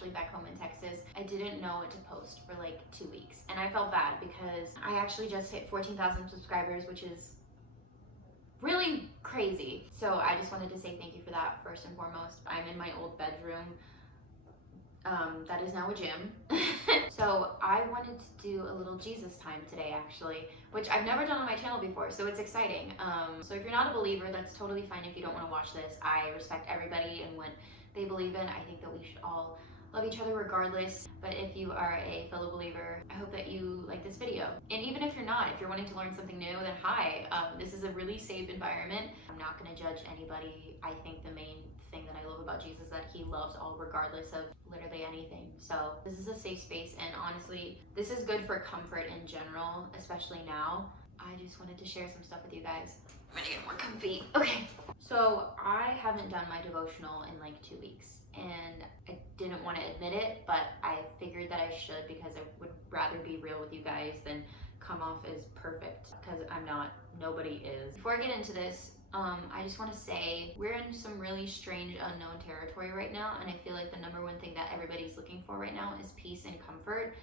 actually back home in Texas. I didn't know what to post for like 2 weeks, and I felt bad because I actually just hit 14,000 subscribers, which is really crazy. So I just wanted to say thank you for that first and foremost. I'm in my old bedroom. That is now a gym. So I wanted to do a little Jesus time today, actually, which I've never done on my channel before, so it's exciting. So if you're not a believer, that's totally fine if you don't want to watch this. I respect everybody and what they believe in. I think that we should all love each other regardless. But if you are a fellow believer, I hope that you like this video. And even if you're not, if you're wanting to learn something new, then hi. This is a really safe environment. I'm not going to judge anybody. I think the main thing that I love about Jesus is that he loves all regardless of literally anything. So this is a safe space, and honestly, this is good for comfort in general, especially now. I just wanted to share some stuff with you guys. I'm gonna get more comfy. Okay, so I haven't done my devotional in like 2 weeks, and I didn't want to admit it, but I figured that I should because I would rather be real with you guys than come off as perfect, because I'm not. Nobody is. Before I get into this, I just want to say we're in some really strange unknown territory right now, and I feel like the number one thing that everybody's looking for right now is peace and comfort.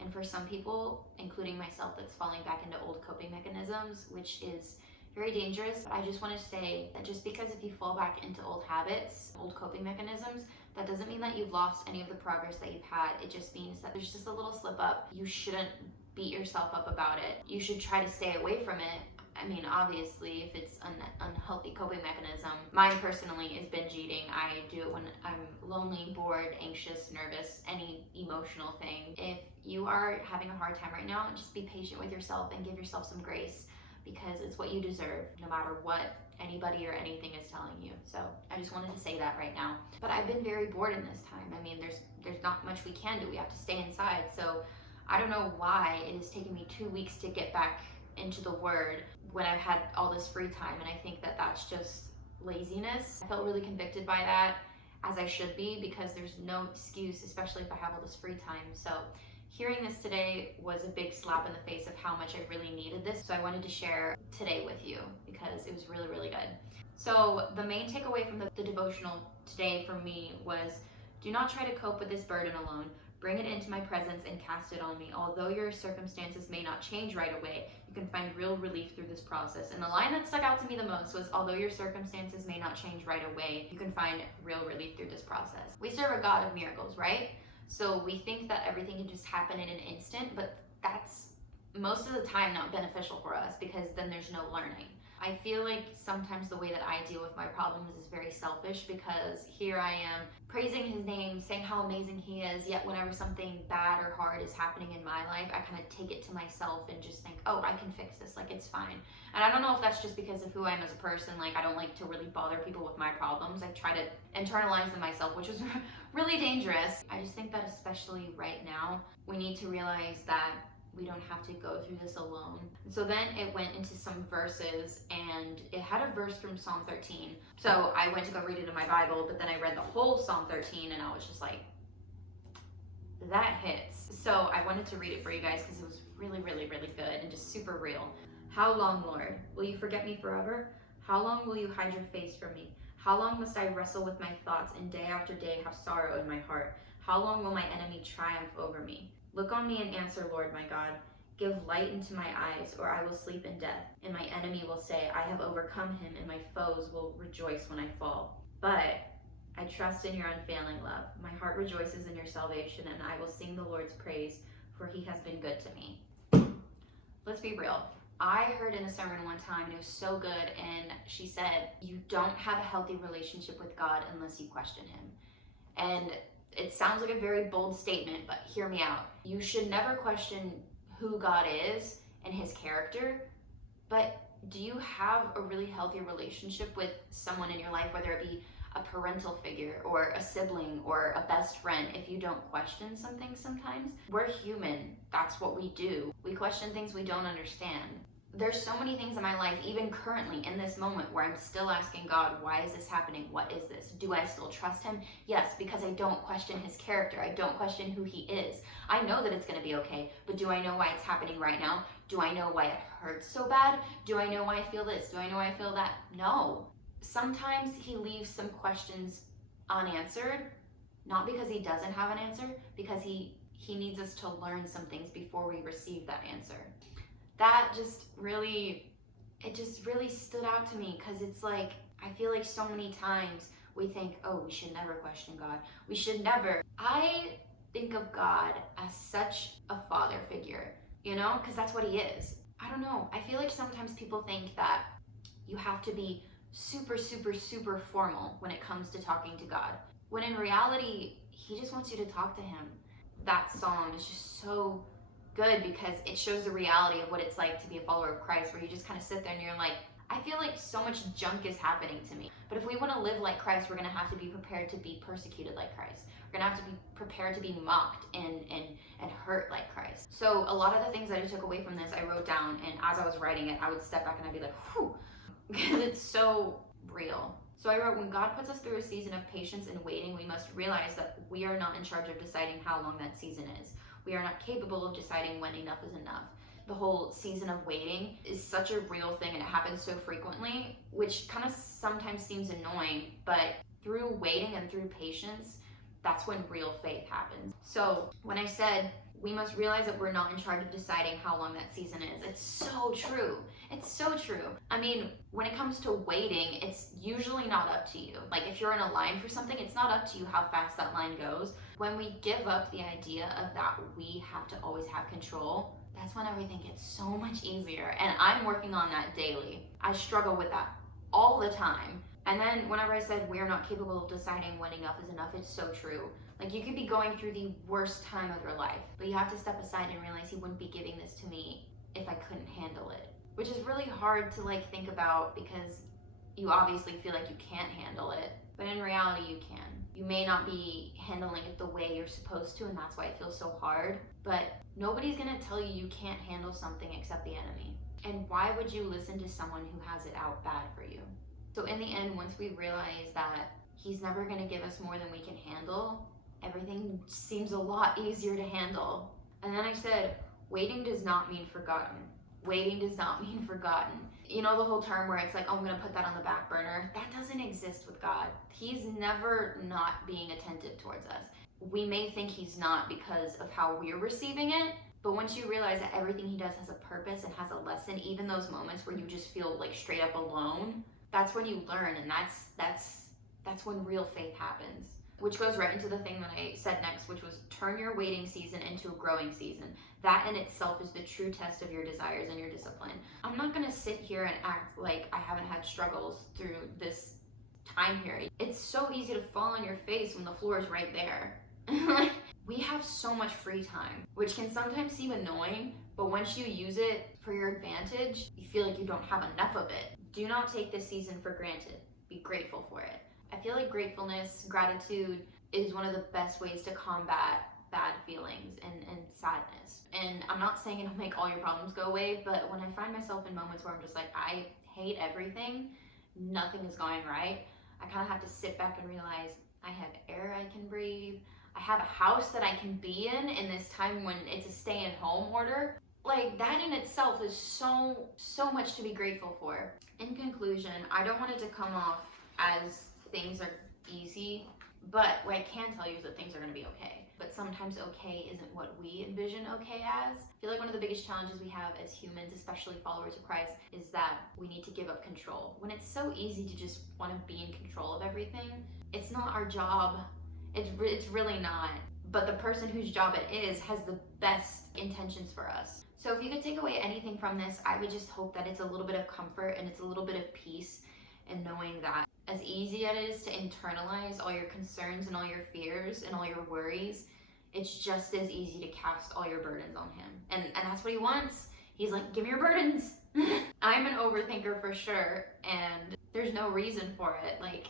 And for some people, including myself, that's falling back into old coping mechanisms, which is very dangerous. But I just want to say that just because if you fall back into old habits, old coping mechanisms, that doesn't mean that you've lost any of the progress that you've had. It just means that there's just a little slip up. You shouldn't beat yourself up about it. You should try to stay away from it. I mean, obviously, if it's an unhealthy coping mechanism, mine personally is binge eating. I do it when I'm lonely, bored, anxious, nervous, any emotional thing. If you are having a hard time right now, just be patient with yourself and give yourself some grace, because it's what you deserve, no matter what anybody or anything is telling you. So I just wanted to say that right now. But I've been very bored in this time. I mean, there's not much we can do. We have to stay inside. So I don't know why it has taken me 2 weeks to get back into the Word when I've had all this free time, and I think that that's just laziness. I felt really convicted by that, as I should be, because there's no excuse, especially if I have all this free time. So hearing this today was a big slap in the face of how much I really needed this. So I wanted to share today with you because it was really, really good. So the main takeaway from the devotional today for me was, do not try to cope with this burden alone. Bring it into my presence and cast it on me. Although your circumstances may not change right away, you can find real relief through this process. And the line that stuck out to me the most was, although your circumstances may not change right away, you can find real relief through this process. We serve a God of miracles, right? So we think that everything can just happen in an instant, but that's most of the time not beneficial for us, because then there's no learning. I feel like sometimes the way that I deal with my problems is very selfish, because here I am praising his name, saying how amazing he is, yet whenever something bad or hard is happening in my life, I kind of take it to myself and just think, oh, I can fix this, like it's fine. And I don't know if that's just because of who I am as a person. Like, I don't like to really bother people with my problems. I try to internalize them myself, which is really dangerous. I just think that especially right now, we need to realize that we don't have to go through this alone. So then it went into some verses, and it had a verse from Psalm 13. So I went to go read it in my Bible, but then I read the whole Psalm 13, and I was just like, that hits. So I wanted to read it for you guys because it was really, really, really good and just super real. How long, Lord, will you forget me forever? How long will you hide your face from me? How long must I wrestle with my thoughts and day after day have sorrow in my heart? How long will my enemy triumph over me? Look on me and answer, Lord my God. Give light into my eyes, or I will sleep in death. And my enemy will say, I have overcome him, and my foes will rejoice when I fall. But I trust in your unfailing love. My heart rejoices in your salvation, and I will sing the Lord's praise, for he has been good to me. Let's be real. I heard in a sermon one time, and it was so good, and she said, you don't have a healthy relationship with God unless you question him. And it sounds like a very bold statement, but hear me out. You should never question who God is and his character, but do you have a really healthy relationship with someone in your life, whether it be a parental figure or a sibling or a best friend? If you don't question some things sometimes, we're human. That's what we do. We question things we don't understand. There's so many things in my life, even currently in this moment, where I'm still asking God, why is this happening? What is this? Do I still trust him? Yes, because I don't question his character. I don't question who he is. I know that it's going to be okay, but do I know why it's happening right now? Do I know why it hurts so bad? Do I know why I feel this? Do I know why I feel that? No. Sometimes he leaves some questions unanswered Not because he doesn't have an answer, because he needs us to learn some things before we receive that answer. That just really stood out to me, because it's like, I feel like so many times we think, oh, we should never question God. We should never. I think of God as such a father figure, because that's what he is. I don't know. I feel like sometimes people think that you have to be super, super, super formal when it comes to talking to God, when in reality, he just wants you to talk to him. That psalm is just so good because it shows the reality of what it's like to be a follower of Christ, where you just kind of sit there and you're like, I feel like so much junk is happening to me. But if we want to live like Christ, we're going to have to be prepared to be persecuted like Christ. We're going to have to be prepared to be mocked and hurt like Christ. So a lot of the things that I took away from this, I wrote down, and as I was writing it, I would step back and I'd be like, whew, because it's so real. So I wrote, when God puts us through a season of patience and waiting, we must realize that we are not in charge of deciding how long that season is. We are not capable of deciding when enough is enough. The whole season of waiting is such a real thing, and it happens so frequently, which kind of sometimes seems annoying, but through waiting and through patience, that's when real faith happens. So when I said, we must realize that we're not in charge of deciding how long that season is, it's so true. It's so true. I mean, when it comes to waiting, it's usually not up to you. Like if you're in a line for something, it's not up to you how fast that line goes. When we give up the idea of that we have to always have control, that's when everything gets so much easier. And I'm working on that daily. I struggle with that all the time. And then whenever I said we're not capable of deciding when enough is enough, it's so true. Like you could be going through the worst time of your life, but you have to step aside and realize he wouldn't be giving this to me if I couldn't handle it. Which is really hard to think about, because you obviously feel like you can't handle it, but in reality you can. You may not be handling it the way you're supposed to, and that's why it feels so hard, but nobody's gonna tell you you can't handle something except the enemy. And why would you listen to someone who has it out bad for you? So in the end, once we realize that he's never gonna give us more than we can handle, everything seems a lot easier to handle. And then I said, waiting does not mean forgotten. Waiting does not mean forgotten. You know the whole term where it's like, oh, I'm gonna put that on the back burner? That doesn't exist with God. He's never not being attentive towards us. We may think he's not because of how we're receiving it, but once you realize that everything he does has a purpose and has a lesson, even those moments where you just feel like straight up alone, that's when you learn, and that's when real faith happens. Which goes right into the thing that I said next, which was turn your waiting season into a growing season. That in itself is the true test of your desires and your discipline. I'm not gonna sit here and act like I haven't had struggles through this time period. It's so easy to fall on your face when the floor is right there. We have so much free time, which can sometimes seem annoying, but once you use it for your advantage, you feel like you don't have enough of it. Do not take this season for granted. Be grateful for it. I feel like gratefulness, gratitude is one of the best ways to combat bad feelings and sadness. And I'm not saying it'll make all your problems go away, but when I find myself in moments where I'm just like, I hate everything, nothing is going right, I kind of have to sit back and realize I have air I can breathe. I have a house that I can be in this time when it's a stay-at-home order. Like, that in itself is so much to be grateful for. In conclusion, I don't want it to come off as things are easy, but what I can tell you is that things are going to be okay. But sometimes okay isn't what we envision okay as. I feel like one of the biggest challenges we have as humans, especially followers of Christ, is that we need to give up control. When it's so easy to just want to be in control of everything, it's not our job. It's really not. But the person whose job it is has the best intentions for us. So if you could take away anything from this, I would just hope that it's a little bit of comfort and it's a little bit of peace in knowing that as easy as it is to internalize all your concerns and all your fears and all your worries, it's just as easy to cast all your burdens on him. And that's what he wants. He's like, give me your burdens. I'm an overthinker for sure, and there's no reason for it. Like,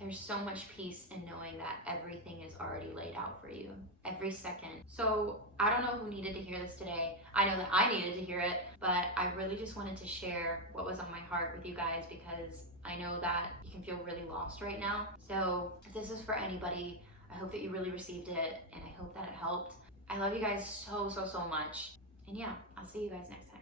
there's so much peace in knowing that everything is already laid out for you, every second. So I don't know who needed to hear this today. I know that I needed to hear it, but I really just wanted to share what was on my heart with you guys, because I know that you can feel really lost right now. So if this is for anybody, I hope that you really received it, and I hope that it helped. I love you guys so much. And yeah, I'll see you guys next time.